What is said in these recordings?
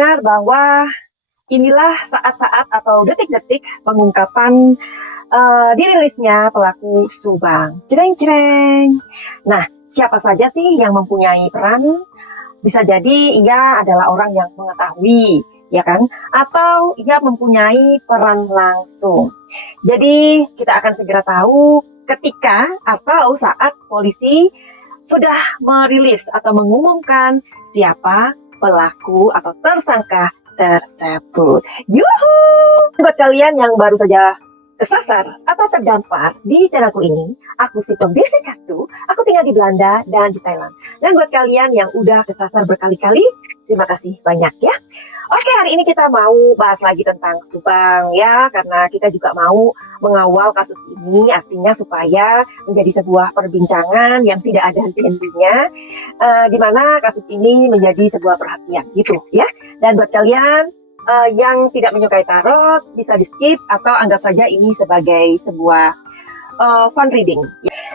mendengar bahwa inilah saat-saat atau detik-detik pengungkapan dirilisnya pelaku Subang. Jreng-jreng. Nah, siapa saja sih yang mempunyai peran? Bisa jadi ia adalah orang yang mengetahui, ya kan? Atau ia mempunyai peran langsung. Jadi kita akan segera tahu ketika atau saat polisi sudah merilis atau mengumumkan siapa pelaku atau tersangka tersebut. Yuhu! Buat kalian yang baru saja kesasar atau terdampar di channelku ini, aku si pembisik hantu, aku tinggal di Belanda dan di Thailand. Dan buat kalian yang udah kesasar berkali-kali, terima kasih banyak ya. Oke, hari ini kita mau bahas lagi tentang Subang ya, karena kita juga mau mengawal kasus ini, artinya supaya menjadi sebuah perbincangan yang tidak ada henti-hentinya, di mana kasus ini menjadi sebuah perhatian gitu ya. Dan buat kalian yang tidak menyukai tarot bisa di skip atau anggap saja ini sebagai sebuah fun reading.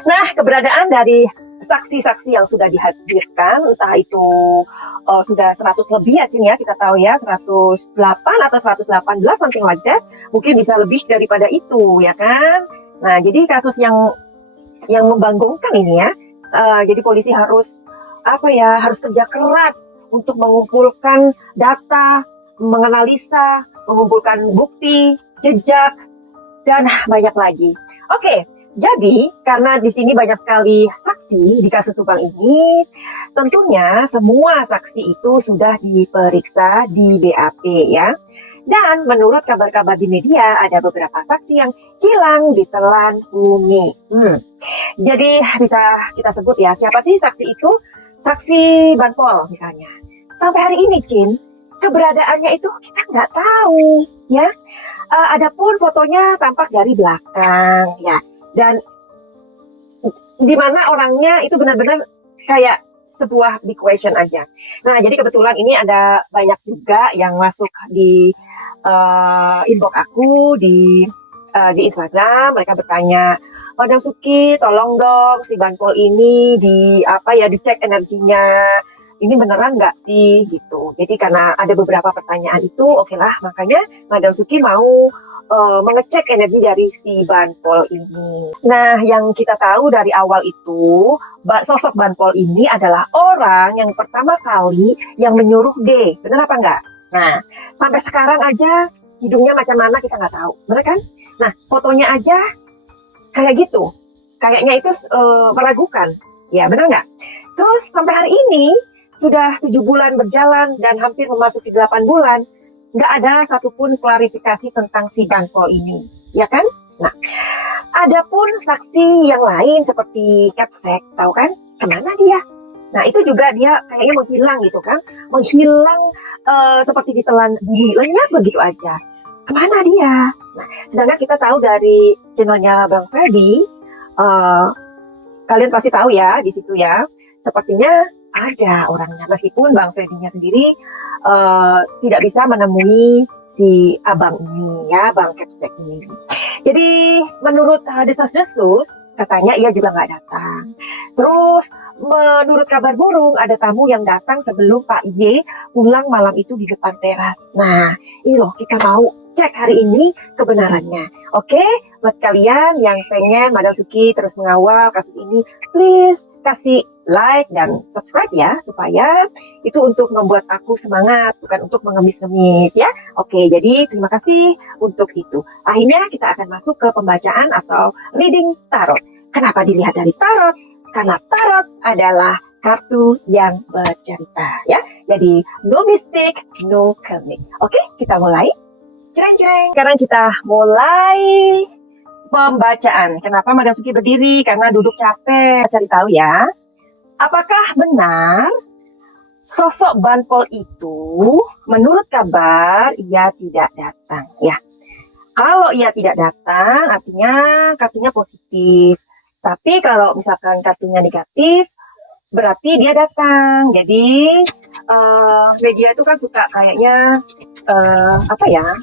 Nah, keberadaan dari saksi-saksi yang sudah dihadirkan, entah itu sudah 100 lebih ya Cin ya, kita tahu ya 108 atau 118 something like that, mungkin bisa lebih daripada itu ya kan. Nah, jadi kasus yang membanggongkan ini ya, jadi polisi harus harus kerja keras untuk mengumpulkan data, menganalisa, mengumpulkan bukti, jejak, dan banyak lagi. Oke, jadi karena di sini banyak sekali saksi di kasus Subang ini, tentunya semua saksi itu sudah diperiksa di BAP ya. Dan menurut kabar-kabar di media, ada beberapa saksi yang hilang ditelan bumi. Jadi bisa kita sebut ya, siapa sih saksi itu? Saksi Banpol misalnya. Sampai hari ini, Cin, keberadaannya itu kita nggak tahu ya. Adapun fotonya tampak dari belakang ya, dan di mana orangnya itu benar-benar kayak sebuah big question aja. Nah, jadi kebetulan ini ada banyak juga yang masuk di inbox aku di Instagram. Mereka bertanya, Madam Suki, tolong dong si Banpol ini dicek energinya. Ini beneran nggak sih gitu. Jadi karena ada beberapa pertanyaan itu, oke lah, makanya Madam Suki mau mengecek energi dari si Banpol ini. Nah, yang kita tahu dari awal itu, sosok Banpol ini adalah orang yang pertama kali yang menyuruh D. Bener apa enggak? Nah, sampai sekarang aja hidungnya macam mana kita nggak tahu. Bener kan? Nah, fotonya aja kayak gitu. Kayaknya itu meragukan. Ya, bener nggak? Terus sampai hari ini, sudah 7 bulan berjalan dan hampir memasuki 8 bulan, nggak ada satupun klarifikasi tentang si Banpol ini, ya kan? Nah, adapun saksi yang lain seperti Capsek, tahu kan? Kemana dia? Nah, itu juga dia kayaknya menghilang gitu kan? Menghilang seperti ditelan bumi, lenyap begitu aja. Kemana dia? Nah, sedangkan kita tahu dari channelnya Bang Freddy, kalian pasti tahu ya di situ ya, sepertinya ada orangnya, meskipun Bang Freddy-nya sendiri tidak bisa menemui si abang ini ya, Bang Capsek ini. Jadi menurut desas-desus katanya ia juga nggak datang. Terus menurut kabar burung ada tamu yang datang sebelum Pak Y pulang malam itu di depan teras. Nah, ini loh kita mau cek hari ini kebenarannya. Oke, buat kalian yang pengen Madam Suki terus mengawal kasus ini, please kasih like dan subscribe ya, supaya itu untuk membuat aku semangat, bukan untuk mengemis-ngemis ya. Oke, jadi terima kasih untuk itu. Akhirnya kita akan masuk ke pembacaan atau reading tarot. Kenapa dilihat dari tarot? Karena tarot adalah kartu yang bercerita ya. Jadi no mistake, no comic. Oke, kita mulai. Jreng-jreng. Sekarang kita mulai pembacaan. Kenapa Madam Suki berdiri? Karena duduk capek. Cari tahu ya. Apakah benar sosok Banpol itu menurut kabar ia tidak datang ya? Kalau ia tidak datang artinya kartunya positif. Tapi kalau misalkan kartunya negatif berarti dia datang. Jadi media itu kan suka kayaknya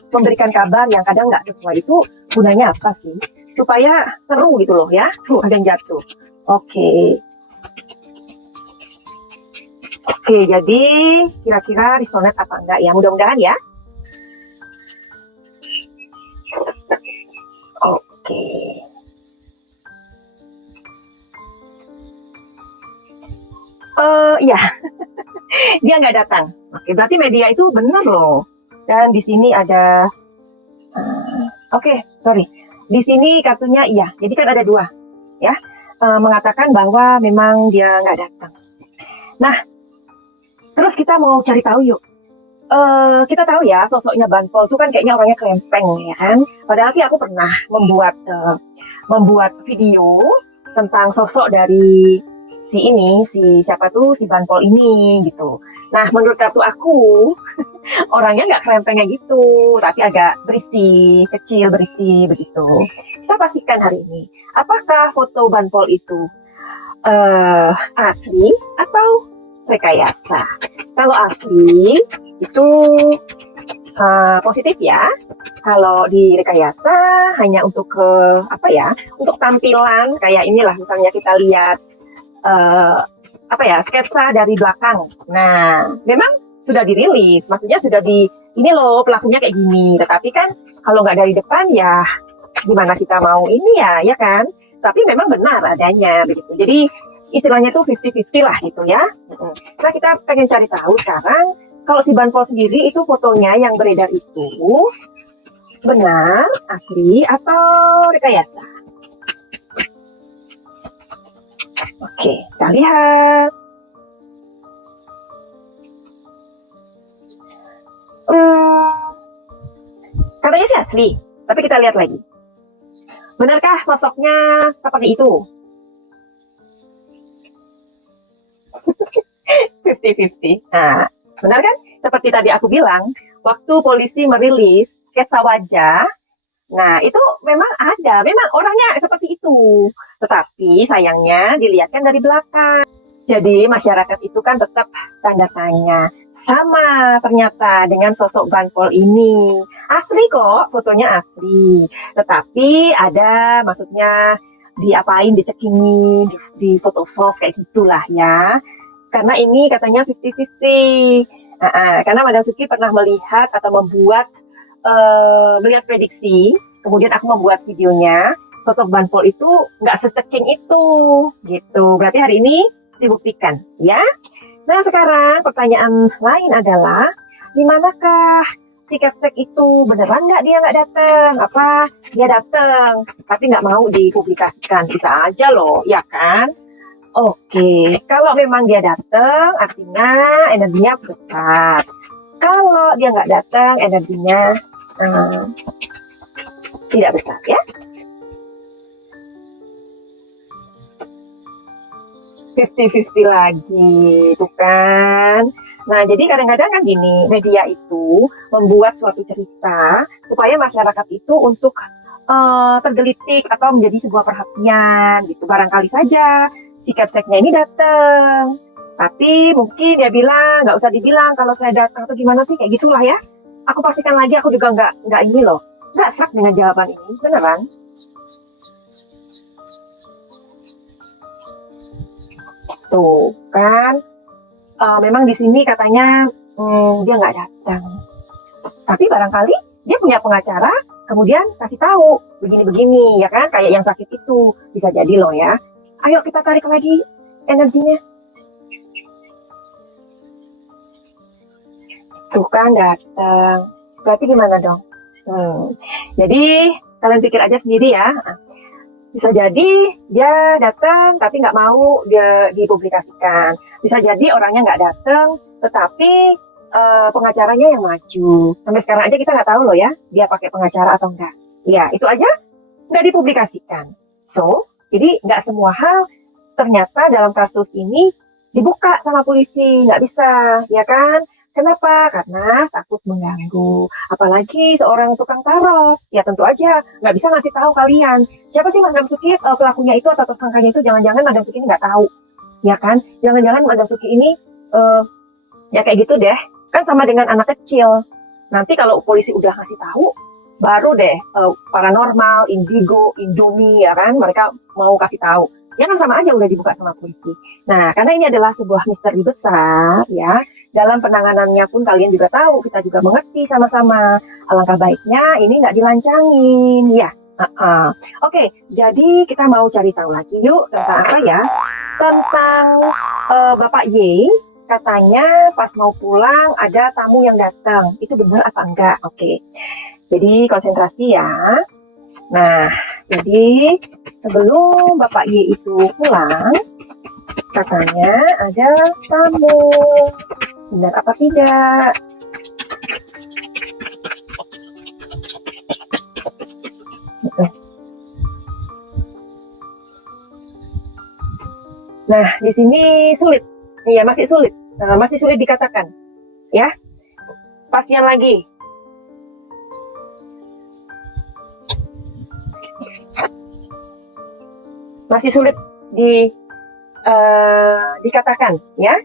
memberikan kabar yang kadang nggak sesuai. Itu gunanya apa sih? Supaya seru gitu loh ya. Tuh ada yang jatuh. Oke. Oke, jadi kira-kira resonate apa enggak ya? Mudah-mudahan ya. Oke. Iya, dia nggak datang. Oke, berarti media itu benar loh. Dan di sini ada, oke, sorry. Di sini kartunya iya, jadi kan ada dua, ya. Mengatakan bahwa memang dia nggak datang. Nah, terus kita mau cari tahu yuk. Kita tahu ya sosoknya Banpol itu kan kayaknya orangnya kelempeng ya kan. Padahal sih aku pernah membuat video tentang sosok dari si siapa tuh si Banpol ini gitu. Nah menurut kartu aku orangnya nggak kelempengnya gitu, tapi agak berisi, kecil berisi begitu. Kita pastikan hari ini, apakah foto Banpol itu asli atau rekayasa? Kalau asli itu positif ya. Kalau di rekayasa hanya untuk apa ya? Untuk tampilan kayak inilah misalnya kita lihat apa ya? Sketsa dari belakang. Nah, memang sudah dirilis, maksudnya sudah ini loh pelakunya kayak gini. Tetapi kan kalau nggak dari depan ya gimana kita mau ini ya kan? Tapi memang benar adanya begitu. Jadi istilahnya tuh 50-50 lah gitu ya. Nah kita pengen cari tahu sekarang kalau si Banpol sendiri itu fotonya yang beredar itu benar, asli, atau rekayasa? Oke, kita lihat. Katanya sih asli, tapi kita lihat lagi. Benarkah sosoknya seperti itu? 50-50. Nah, benar kan? Seperti tadi aku bilang, waktu polisi merilis sketsa wajah, nah itu memang ada, memang orangnya seperti itu. Tetapi sayangnya dilihatkan dari belakang. Jadi masyarakat itu kan tetap tanda tanya. Sama ternyata dengan sosok Banpol ini. Asli kok, fotonya asli. Tetapi ada maksudnya diapain, dicekingi, di Photoshop kayak gitulah ya. Karena ini katanya 50-50. Karena Madam Suki pernah melihat atau melihat prediksi, kemudian aku membuat videonya, sosok Banpol itu nggak seceking itu, gitu. Berarti hari ini dibuktikan, ya. Nah sekarang pertanyaan lain adalah, di manakah si Capsek itu beneran nggak dia nggak datang? Apa dia datang tapi nggak mau dipublikasikan? Bisa aja loh, ya kan? Oke, kalau memang dia datang, artinya energinya besar. Kalau dia nggak datang, energinya tidak besar ya. 50-50 lagi, tuh kan. Nah, jadi kadang-kadang kan gini, media itu membuat suatu cerita supaya masyarakat itu untuk tergelitik atau menjadi sebuah perhatian gitu. Barangkali saja si Capseknya ini datang, tapi mungkin dia bilang nggak usah dibilang kalau saya datang atau gimana sih kayak gitulah ya. Aku pastikan lagi, aku juga nggak ini loh, nggak sak dengan jawaban ini beneran. Tuh kan, memang di sini katanya dia nggak datang, tapi barangkali dia punya pengacara, kemudian kasih tahu begini-begini ya kan, kayak yang sakit itu bisa jadi loh ya. Ayo kita tarik lagi energinya. Tuh kan datang. Berarti gimana dong? Jadi kalian pikir aja sendiri ya. Bisa jadi dia datang tapi nggak mau dia dipublikasikan. Bisa jadi orangnya nggak datang, tetapi pengacaranya yang maju. Sampai sekarang aja kita nggak tahu loh ya, dia pakai pengacara atau enggak. Ya itu aja nggak dipublikasikan. So, jadi nggak semua hal ternyata dalam kasus ini dibuka sama polisi, nggak bisa, ya kan? Kenapa? Karena takut mengganggu. Apalagi seorang tukang tarot, ya tentu aja nggak bisa ngasih tahu kalian. Siapa sih Madam Suki pelakunya itu atau tersangkanya itu? Jangan-jangan Madam Suki ini nggak tahu, ya kan? Jangan-jangan Madam Suki ini ya kayak gitu deh. Kan sama dengan anak kecil. Nanti kalau polisi udah ngasih tahu, baru deh paranormal, indigo, indomie, ya kan? Mereka mau kasih tahu. Ya kan sama aja udah dibuka sama polisi. Nah, karena ini adalah sebuah misteri besar ya. Dalam penanganannya pun kalian juga tahu, kita juga mengerti sama-sama. Alangkah baiknya ini nggak dilancangin ya. Oke, jadi kita mau cari tahu lagi yuk tentang apa ya? Tentang Bapak Y. Katanya pas mau pulang ada tamu yang datang. Itu benar apa enggak? Oke. Jadi konsentrasi ya. Nah, jadi sebelum Bapak Y itu pulang, katanya ada tamu. Benar apa tidak? Nah, di sini sulit. Iya, masih sulit. Masih sulit dikatakan. Ya, pastian lagi. Masih sulit dikatakan, ya.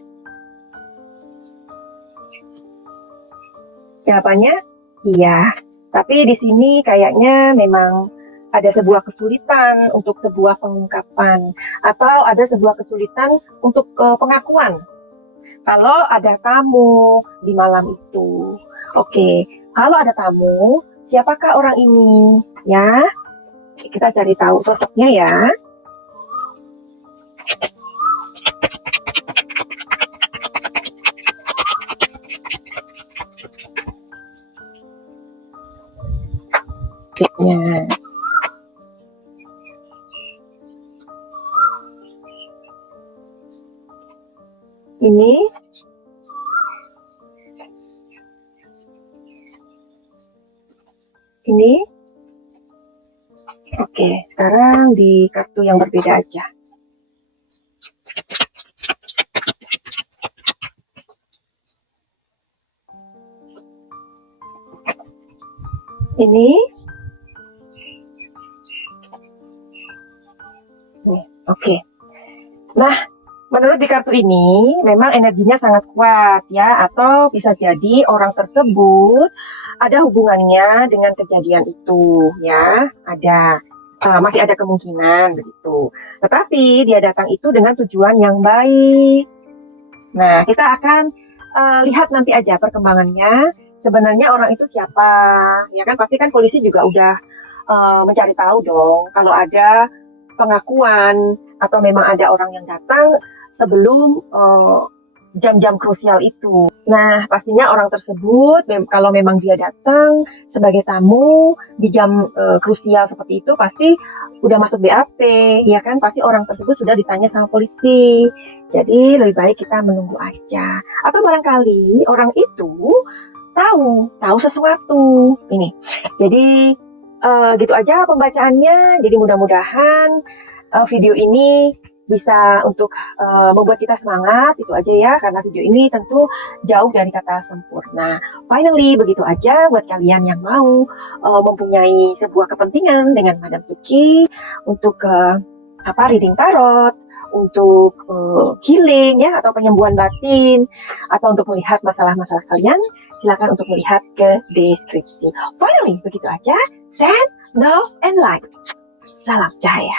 Jawabannya iya. Tapi di sini kayaknya memang ada sebuah kesulitan untuk sebuah pengungkapan atau ada sebuah kesulitan untuk pengakuan. Kalau ada tamu di malam itu. Oke, kalau ada tamu, siapakah orang ini? Ya, kita cari tahu sosoknya ya. Ya. Ini. Oke, sekarang di kartu yang berbeda aja. Ini. Oke. Nah, menurut di kartu ini, memang energinya sangat kuat ya, atau bisa jadi orang tersebut ada hubungannya dengan kejadian itu ya, masih ada kemungkinan begitu. Tetapi dia datang itu dengan tujuan yang baik. Nah, kita akan lihat nanti aja perkembangannya. Sebenarnya orang itu siapa? Ya kan pasti kan polisi juga udah mencari tahu dong kalau ada pengakuan atau memang ada orang yang datang sebelum jam-jam krusial itu. Nah, pastinya orang tersebut kalau memang dia datang sebagai tamu di jam krusial seperti itu pasti udah masuk BAP, ya kan? Pasti orang tersebut sudah ditanya sama polisi. Jadi lebih baik kita menunggu aja. Atau barangkali orang itu tahu sesuatu. Ini. Jadi gitu aja pembacaannya. Jadi mudah-mudahan video ini bisa untuk membuat kita semangat, itu aja ya, karena video ini tentu jauh dari kata sempurna. Finally, begitu aja buat kalian yang mau mempunyai sebuah kepentingan dengan Madam Suki untuk reading tarot, untuk healing ya, atau penyembuhan batin, atau untuk melihat masalah-masalah kalian, silakan untuk melihat ke deskripsi. Finally, begitu aja. Send love and light. Salam cahaya.